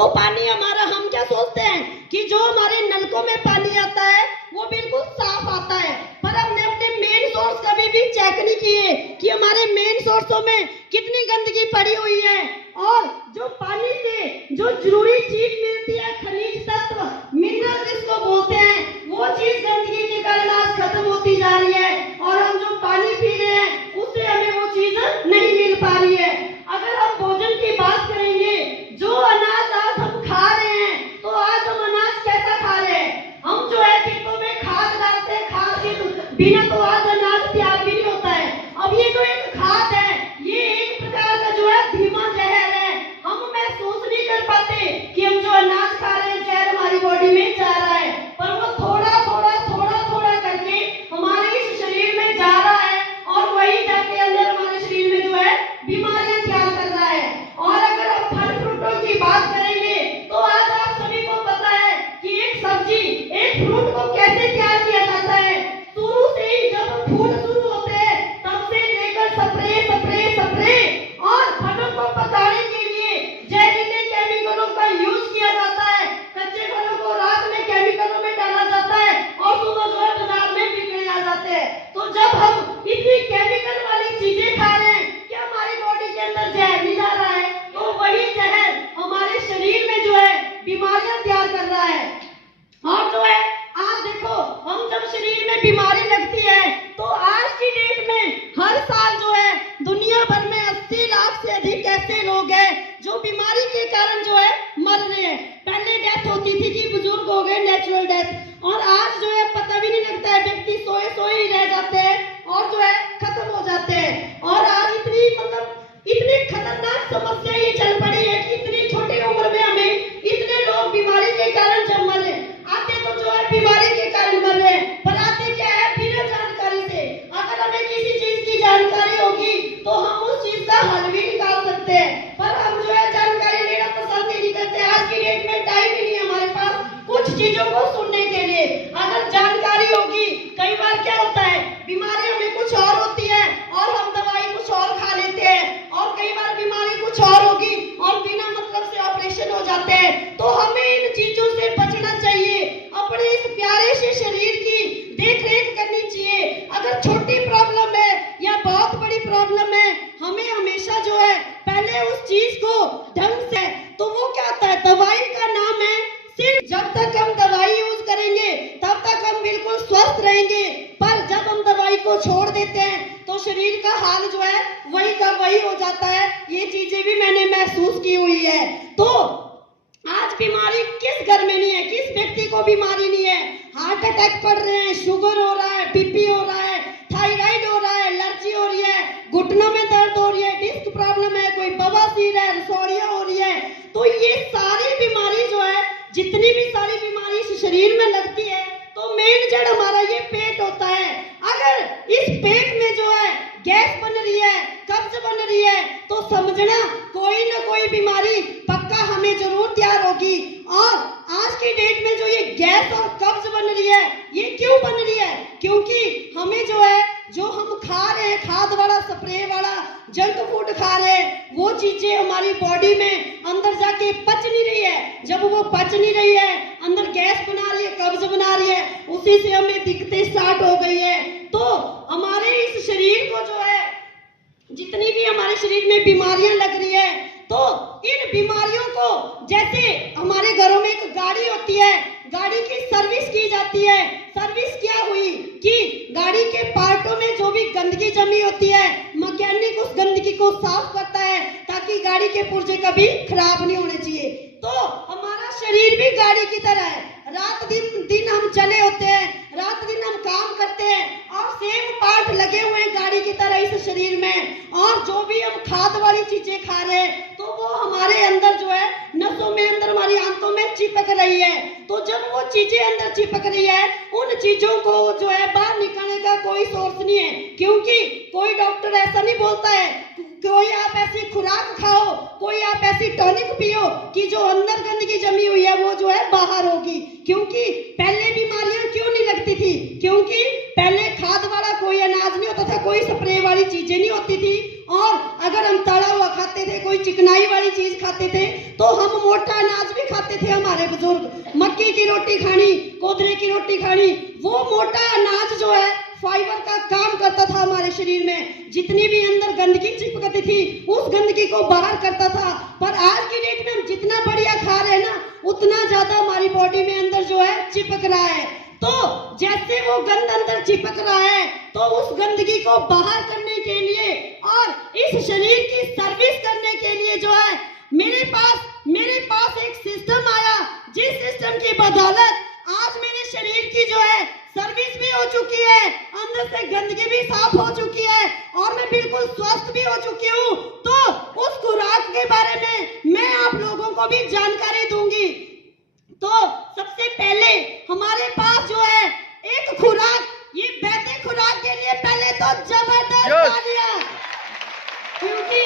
तो पानी हमारा, हम क्या सोचते हैं कि जो हमारे नलकों में पानी आता है वो बिल्कुल साफ आता है, पर हमने अपने मेन सोर्स कभी भी चेक नहीं किए कि हमारे मेन सोर्सों में कितनी गंदगी पड़ी हुई है। और जो पानी से जो जरूरी चीज मिलती है, खनिज तत्व, मिनरल जिसको बोलते हैं, वो चीज गंदगी के कारण आज खत्म होती जा रही है और हम जो पानी पी रहे हैं उससे हमें वो चीज नहीं मिल पा रही है। अगर हम भोजन की बात करेंगे, जो अनाज आज हम खा रहे हैं, तो आज हम अनाज कैसा खा रहे हैं? हम जो है खेतों में खाद डालते हैं, खाद के बिना तो आज अनाज तैयार भी नहीं होता है। अब ये जो एक खाद है, ये एक प्रकार का जो है धीमा जहर है। हम महसूस नहीं कर पाते कि हम जो अनाज खा रहे हैं जहर हमारी बॉडी में जा रहा है, पर वो थोड़ा थोड़ा थोड़ा थोड़ा करके हमारे इस शरीर में जा रहा है और वही जाके अंदर हमारे शरीर में जो है बीमारियां तैयार कर रहा है। और अगर हम फल फ्रूटों की बात करेंगे तो आज आप सभी को पता है कि एक सब्जी, एक फ्रूट को कैसे तैयार किया जाता है। शुरू से ही जब फूल शुरू होते हैं तब से लेकर स्प्रे स्प्रे स्प्रे और फलों को पकाने के लिए जहरीले केमिकलों का यूज किया जाता है। कच्चे फलों को रात में केमिकलों में डाला जाता है और सुबह जो है बाजार में बिकने आ जाते हैं। तो जब हम इतनी केमिकल वाली चीजें खा रहे हैं, क्या हमारी बॉडी के अंदर जहर नहीं जा रहा है? तो वही जहर हमारे शरीर में जो है बीमारियां तैयार कर रहा है। और जो है आज देखो, हम जब शरीर में बीमारी लगती है तो आज की डेट में हर साल जो है दुनिया भर में 80 लाख से अधिक ऐसे लोग हैं जो बीमारी के कारण जो है मर रहे हैं। पहले डेथ होती थी कि बुजुर्ग हो गए, नेचुरल डेथ, और आज जो है पता भी नहीं लगता है, व्यक्ति सोए सोए ही रह जाते हैं और जो है खत्म हो जाते हैं। और आज इतनी खतरनाक समस्या ये चल पड़ी है कि इतनी छोटी उम्र में हमें इतने लोग बीमारी के कारण जब मर रहे, आते तो जो है बीमारी के कारण मर रहे, पर आते क्या है बिना जानकारी से। अगर हमें किसी चीज की जानकारी होगी तो हम उस चीज का हल भी निकाल सकते हैं, पर हम जो है जानकारी लेना पसंद ही नहीं करते। आज की डेट में टाइम ही नहीं है हमारे पास कुछ चीजों को सुनने के लिए। अगर जानकारी होगी, कई बार क्या होता है बीमारी हमें कुछ और होती है और हम दवाई कुछ और खा लेते हैं, और कई बार बीमारी कुछ और होगी और बिना मतलब से ऑपरेशन हो जाते हैं। तो हमें इन चीजों से बचना चाहिए, अपने इस प्यारे से शरीर की देख रेख करनी चाहिए। अगर छोटी प्रॉब्लम है या बहुत बड़ी प्रॉब्लम है, हमें हमेशा जो है पहले उस चीज को ढंग से, तो वो क्या होता है, दवाई का नाम है सिर्फ। जब तक हम दवाई यूज करेंगे तब तक हम बिल्कुल स्वस्थ रहेंगे, पर जब हम दवाई को छोड़ देते हैं तो शरीर का हाल जो है वही का वही हो जाता है। ये चीजें भी मैंने महसूस की हुई है। तो आज बीमारी किस घर में नहीं है, किस व्यक्ति को बीमारी नहीं है? हार्ट अटैक पड़ रहे हैं, शुगर हो रहा है, बीपी हो रहा है, थायराइड हो रहा है, एलर्जी हो रही है, घुटनों में दर्द हो रही है, डिस्क प्रॉब्लम है, कोई बवासीर है, रसौड़ियां हो रही है। तो ये सारी बीमारी जो है, जितनी भी सारी बीमारी इस शरीर में लगती है, तो मेन जड़ हमारा ये पेट होता है। अगर इस पेट में जो है गैस बन रही है, कब्ज बन रही है, तो समझना कोई ना कोई बीमारी पक्का हमें जरूर तैयार होगी। और आज की डेट में जो ये गैस और कब्ज बन रही है, ये क्यों बन रही है? क्योंकि हमें जो है, जो हम खा रहे हैं, खाद वाला, स्प्रे वाला, जंक फूड खा रहे हैं, वो चीजें हमारी बॉडी में अंदर जाके पच नहीं रही है। जब वो पच नहीं रही है, अंदर गैस बना रही है, कब्ज बना रही है, उसी से हमें दिक्कतें स्टार्ट हो गई है। तो हमारे इस शरीर को जो है, जितनी भी हमारे शरीर में बीमारियां लग रही है, तो इन बीमारियों को, जैसे हमारे घरों में एक गाड़ी होती है, गाड़ी की सर्विस की जाती है। सर्विस क्या हुई कि गाड़ी के पार्टों में जो भी गंदगी जमी होती है, मैकेनिक उस गंदगी को साफ करता है ताकि गाड़ी के पुर्जे कभी खराब नहीं होने चाहिए। तो हमारा शरीर भी गाड़ी की तरह है, रात दिन हम चले होते हैं, रात दिन हम काम करते हैं, और सेम पार्ट लगे हुए हैं गाड़ी की तरह इस शरीर में। और जो भी हम खाद वाली चीजें खा रहे हैं, तो वो हमारे अंदर जो है नसों में, अंदर हमारी आंतों में चिपक रही है। तो जब वो चीजें अंदर चिपक रही है, उन चीजों को जो है बाहर निकालने का कोई सोर्स नहीं है, क्योंकि कोई डॉक्टर ऐसा नहीं बोलता है कोई आप ऐसी खुराक खाओ, कोई आप ऐसी टॉनिक पियो कि जो अंदर गंदगी जमी हुई है वो जो है बाहर होगी। क्योंकि पहले बीमारियां क्यों नहीं लगती थी? क्योंकि पहले खाद वाला कोई अनाज नहीं होता था, कोई स्प्रे वाली चीजें नहीं होती थी, और अगर हम तला हुआ खाते थे, कोई चिकनाई वाली चीज खाते थे, तो हम मोटा अनाज भी रोटी खानी, कोदरे की रोटी खानी, वो मोटा अनाज जो है फाइबर का काम करता था हमारे शरीर में। जितनी भी अंदर गंदगी चिपकती थी उस गंदगी को बाहर करता था। पर आज की डेट में हम जितना बढ़िया खा रहे हैं ना, उतना ज्यादा हमारी बॉडी में अंदर जो है चिपक रहा है। तो जैसे वो गंद अंदर चिपक रहा है, तो उस गंदगी को बाहर करने के लिए और इस शरीर की सर्विस करने के लिए जो है मेरे पास एक सिस्टम आया, जिस सिस्टम की बदौलत आज मेरे शरीर की जो है सर्विस भी हो चुकी है, अंदर से गंदगी भी साफ हो चुकी है और मैं बिल्कुल स्वस्थ भी हो चुकी हूँ। तो उस खुराक के बारे में मैं आप लोगों को भी जानकारी दूंगी। तो सबसे पहले हमारे पास जो है एक खुराक, ये वैदिक खुराक के लिए पहले तो जबरदस्त तालियां, क्योंकि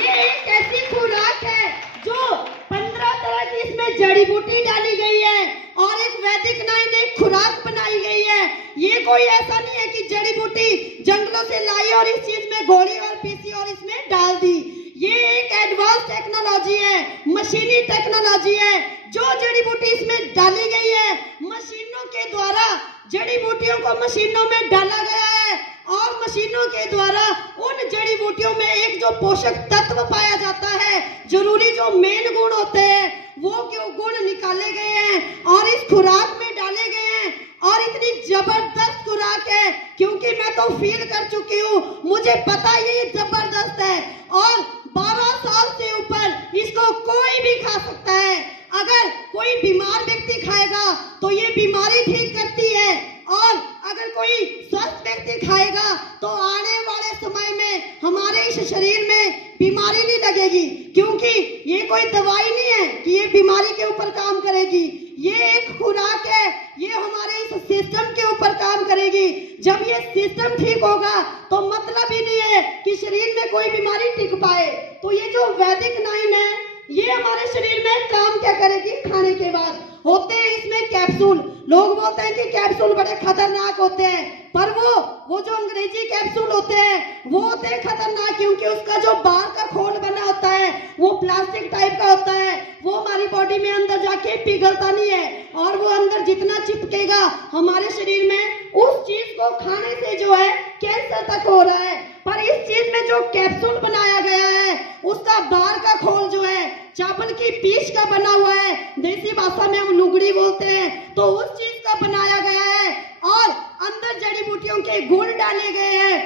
ये एक ऐसी खुराक है जो 15 तरह की इसमें जड़ी बूटी डाली गई है और एक वैदिक नाइन एक खुराक बनाई गई है। ये कोई ऐसा नहीं है कि जड़ी बूटी जंगलों से लाई और इस चीज में घोली और पीसी और इसमें डाल दी। ये एक एडवांस टेक्नोलॉजी है, मशीनी टेक्नोलॉजी है। जो जड़ी बूटी इसमें डाली गई है, मशीनों के द्वारा जड़ी बूटियों को मशीनों में डाला गया है और मशीनों के द्वारा उन जड़ी बूटियों में एक जो पोषक तत्व पाया जाता है, जरूरी जो मेन गुण होते हैं, वो क्यों गुण निकाले गए हैं और इस खुराक में डाले गए हैं। और इतनी जबरदस्त खुराक है क्योंकि मैं तो फील कर चुकी हूँ, मुझे पता है ये जबरदस्त है और 12 साल से ऊपर इसको कोई भी खा सकता है। अगर कोई बीमार व्यक्ति खाएगा तो ये बीमारी ठीक करती है और अगर कोई स्वस्थ व्यक्ति खाएगा तो आने वाले समय में हमारे इस शरीर में बीमारी नहीं लगेगी, क्योंकि ये कोई दवाई नहीं है कि ये बीमारी के ऊपर काम करेगी। ये एक खुराक है, ये हमारे इस सिस्टम के ऊपर काम करेगी। जब ये सिस्टम ठीक होगा तो मतलब ही नहीं है कि शरीर में कोई बीमारी टिक पाए। तो ये जो वैदिक नाइन है, ये हमारे शरीर में काम क्या करेगी? खाने के बाद होते हैं इसमें कैप्सूल। लोग बोलते हैं कि कैप्सूल बड़े खतरनाक होते हैं, पर वो जो अंग्रेजी कैप्सूल होते हैं वो होते हैं खतरनाक, क्योंकि उसका जो बाहर का खोल बना होता है वो प्लास्टिक टाइप का होता है। वो हमारी बॉडी में अंदर जाके पिघलता नहीं है और वो अंदर जितना चिपकेगा हमारे शरीर में, उस चीज को खाने से जो है कैंसर तक हो रहा है। पर इस चीज में जो कैप्सूल बनाया गया है, उसका बाहर का खोल जो है चावल की पीस का बना हुआ है, देसी भाषा में हम लुगड़ी बोलते हैं, तो उस चीज का बनाया गया है और अंदर जड़ी बूटियों के गुण डाले गए हैं।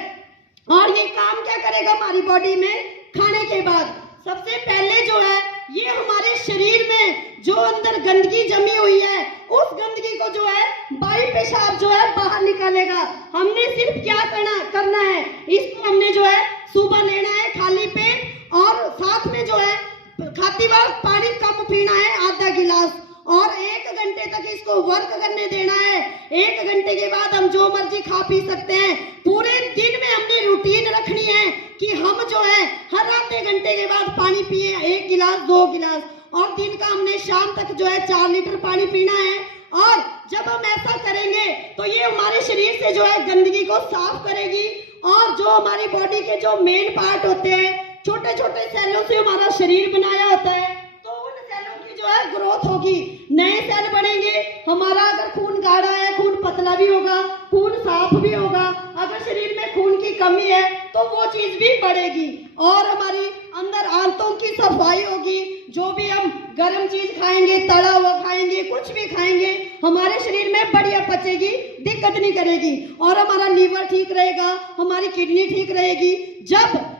और ये काम क्या करेगा हमारी बॉडी में खाने के बाद? सबसे पहले जो है ये हमारे शरीर में जो अंदर गंदगी जमी हुई है, उस गंदगी को जो है वायु पेशाब जो है बाहर निकालेगा। हमने सिर्फ क्या करना है, इसको हमने जो है सुबह लेना है खाली पेट और साथ में जो है खाती वक्त पानी कम पीना है, आधा गिलास, और 1 घंटे तक इसको वर्क करने देना है। 1 घंटे के बाद हम जो मर्जी खा पी सकते हैं। पूरे दिन में हमने रूटीन रखनी है कि हम जो है हर आधे घंटे के बाद पानी पिए, 1 गिलास 2 गिलास, और दिन का हमने शाम तक जो है 4 लीटर पानी पीना है। और जब हम ऐसा करेंगे तो ये हमारे शरीर से जो है गंदगी को साफ करेगी और जो हमारी बॉडी के जो मेन पार्ट होते हैं, छोटे छोटे सेलों से हमारा शरीर बनाया होता है, तो उन सेलों की जो है ग्रोथ होगी, नए सेल बनेंगे। हमारा अगर खून गाढ़ा है, खून पतला भी होगा, खून साफ भी होगा। अगर शरीर में खून की कमी है तो वो चीज भी बढ़ेगी और हमारी अंदर आंतों की सफाई होगी। जो भी हम गर्म चीज खाएंगे, तला हुआ खाएंगे, कुछ भी खाएंगे, हमारे शरीर में बढ़िया पचेगी, दिक्कत नहीं करेगी और हमारा लीवर ठीक रहेगा, हमारी किडनी ठीक रहेगी।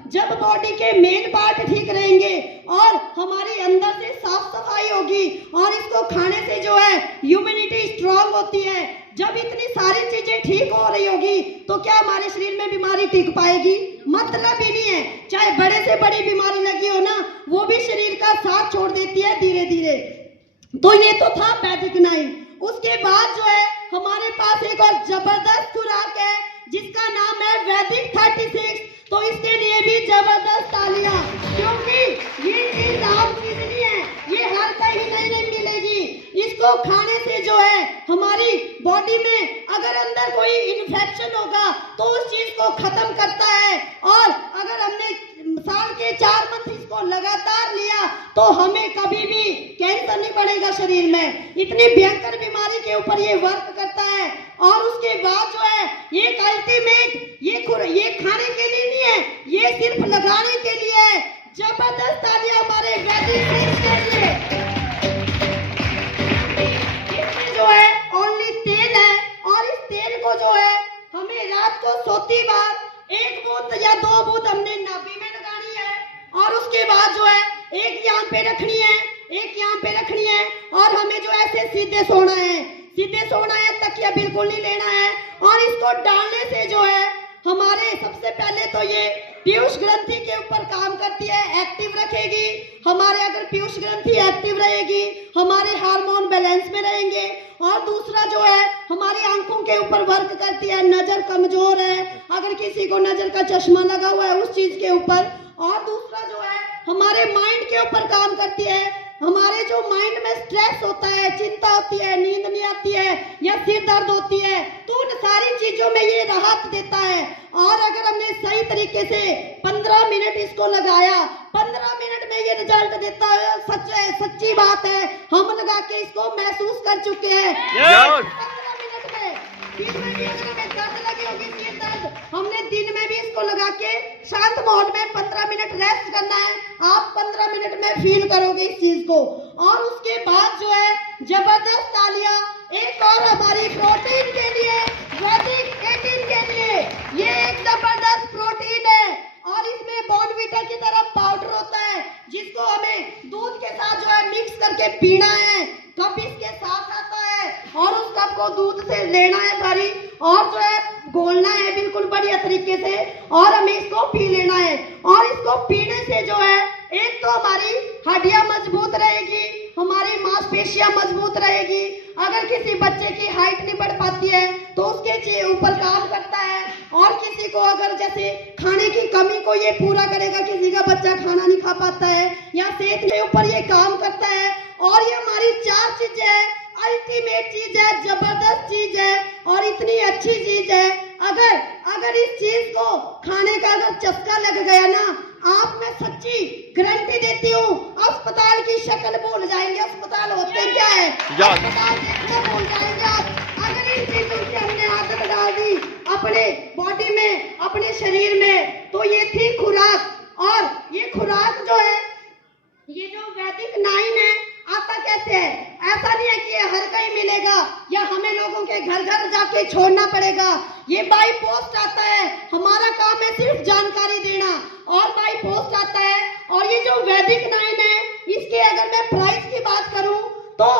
जब बॉडी के मेन पार्ट ठीक रहेंगे और हमारी अंदर से साफ सफाई होगी और इसको खाने से जो है इम्यूनिटी स्ट्रांग होती है। जब इतनी सारी चीजें ठीक हो रही होगी तो क्या हमारे शरीर में बीमारी टिक पाएगी? मतलब ही नहीं है। चाहे बड़े से बड़ी बीमारी लगी हो ना, वो भी शरीर का साथ छोड़ देती है धीरे धीरे। तो ये तो था वैदिक नाइन। उसके बाद जो है हमारे पास एक और जबरदस्त खुराक है जिसका नाम है वैदिक 36। तो इसके लिए भी जबरदस्त तालियां, क्योंकि ये चीज आम चीज नहीं है, ये हर कहीं नहीं मिलेगी। इसको खाने से जो है हमारी बॉडी में अगर अंदर कोई इन्फेक्शन होगा तो उस चीज को खत्म करता है। और अगर हमने साल के 4 मंथ इसको लगातार लिया तो हमें कभी भी कैंसर नहीं बढ़ेगा शरीर में। इतनी भयंकर बीमारी के ऊपर ये वर्क करता है। और उसके बाद जो है ये अल्टीमेट, ये खाने के लिए नहीं है, ये सिर्फ लगाने के लिए है। जबरदस्त तालियां हमारे वैदिक के लिए। इसमें जो है ओनली तेल है और इस तेल को जो है हमें रात को सोती बार 1 बूंद या 2 बूंद हमने नाभि में लगानी है और उसके बाद जो है एक यहाँ पे रखनी है, एक यहाँ पे रखनी है और हमें जो ऐसे सीधे सोना है, सीधे सोना है, तकिया बिल्कुल नहीं लेना है। और इसको डालने से जो है हमारे सबसे पहले तो ये पीयूष ग्रंथि के ऊपर काम करती है, एक्टिव रखेगी हमारे। अगर पीयूष ग्रंथि एक्टिव रहेगी हमारे हार्मोन बैलेंस में रहेंगे। और दूसरा जो है हमारी आंखों के ऊपर वर्क करती है, नजर कमजोर है अगर किसी को नजर का चश्मा लगा हुआ है उस चीज के ऊपर। और दूसरा जो है हमारे माइंड के ऊपर काम करती है। हमारे जो माइंड में स्ट्रेस होता है, चिंता होती है, नींद नहीं आती है या सिर दर्द होती है, तो उन सारी चीजों में ये राहत देता है। और अगर हमने सही तरीके से 15 मिनट इसको लगाया, 15 मिनट में ये रिजल्ट देता है। सच्ची बात है, हम लगा के इसको महसूस कर चुके हैं। 15 मिनट में दिन में भी अगर हमें दर्द लगी होगी, सिर दर्द, हमने दिन में भी इसको लगा के शांत मोड में 15 मिनट रेस्ट करना है। आप 15 मिनट में फील करोगे इस चीज को। और उसके बाद जो है जबरदस्त तालियां एक और हमारी प्रोटीन के लिए, वैदिक 18 के लिए। ये एक जबरदस्त प्रोटीन है और इसमें बॉर्नवीटा की तरह पाउडर होता है जिसको हमें दूध के साथ जो है मिक्स करके पीना है। कप इसके साथ आता है और उस कप को दूध से लेना है भरी और जो है घोलना है बिल्कुल बढ़िया तरीके से और हमें इसको पी लेना है। और इसको पीने से जो है एक तो हमारी हड्डियां मजबूत रहेगी, हमारी मांसपेशियां मजबूत रहेगी। अगर किसी बच्चे की हाइट नहीं बढ़ पाती है तो उसके ऊपर काम करता है। और किसी को अगर जैसे खाने की कमी को ये पूरा करेगा, किसी का बच्चा खाना नहीं खा पाता है या सेहत के ऊपर ये काम करता है। और ये हमारी 4 चीजें है, अल्टीमेट चीज है, जबरदस्त चीज है और इतनी अच्छी चीज है। अगर इस चीज को खाने का अगर चस्का लग गया ना, आप मैं सच्ची गारंटी देती हूँ अस्पताल की शक्ल भूल जाएंगे। अस्पताल होते क्या है, अस्पताल देखना भूल जाएंगे आप। अगर इन चीजों की हमने आदत डाल दी अपने बॉडी में, अपने शरीर में, तो ये थी खुराक। और ये खुराक जो है, ये जो वैदिक 9 है, आता कैसे है? ऐसा नहीं है कि ये हर कहीं मिलेगा या हमें लोगों के घर घर जाके छोड़ना पड़ेगा। ये बाई पोस्ट आता है। हमारा काम है सिर्फ जानकारी देना और बाई पोस्ट आता है। और ये जो वैदिक 9 है, इसके अगर मैं प्राइस की बात करूं तो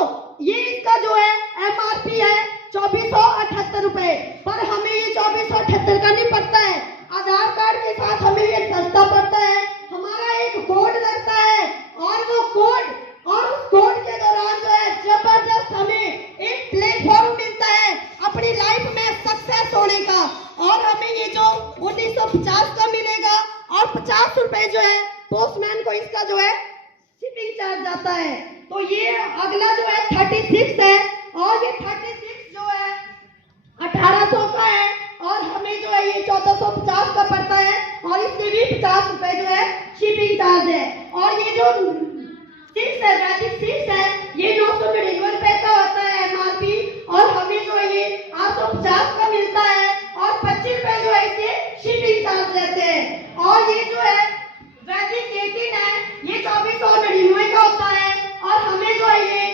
ये इसका जो है MRP है 2478 रुपए, पर हमें ये 2478 का नहीं पड़ता है। आधार कार्ड के साथ हमें ये सस्ता पड़ता है। हमारा एक कोड लगता है और वो कोड, और उस कोड के दौरान जो है जबरदस्त हमें एक प्लेटफॉर्म मिलता है अपनी लाइफ में सक्सेस होने का। और हमें ये जो 1950 का मिलेगा और 50 रुपए जो है पोस्टमैन को इसका जो है शिपिंग चार्ज आता है। तो ये अगला जो है 36 है और ये 36 जो है 1800 का है और हमें जो है ये 1450 का पड़ता है और इससे भी 50 रुपए जो है शिपिंग चार्ज है। और ये जो 6 है, वैदिक 6 है, ये 999 रुपए का होता है MRP और हमें जो है ये 850 का मिलता है और 25 रुपए जो है इसे शिपिंग चार्ज रहते हैं। और ये जो है वैदिक 18 है, ये 2499 का होता है और हमें जो है ये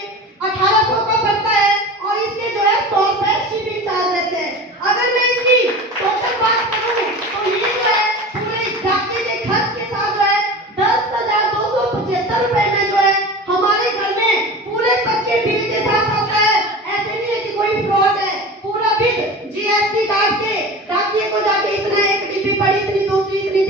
1800 का पड़ता है और इसके जो है 100 रुपए शिपिंग चार्ज रहते हैं। अगर मैं इसकी टोटल बात करूं तो ये जो है पूरे डाके के खर्च के साथ जो है 10,275 रुपए में जो है हमारे घर में पूरे तक के बिल के साथ आता है। ऐसे नहीं है कि कोई फ्रॉड है, पूरा बिल GST काट के डाकिए को जाके इतना एक डिब्बी पड़ी, इतनी दूसरी, इतनी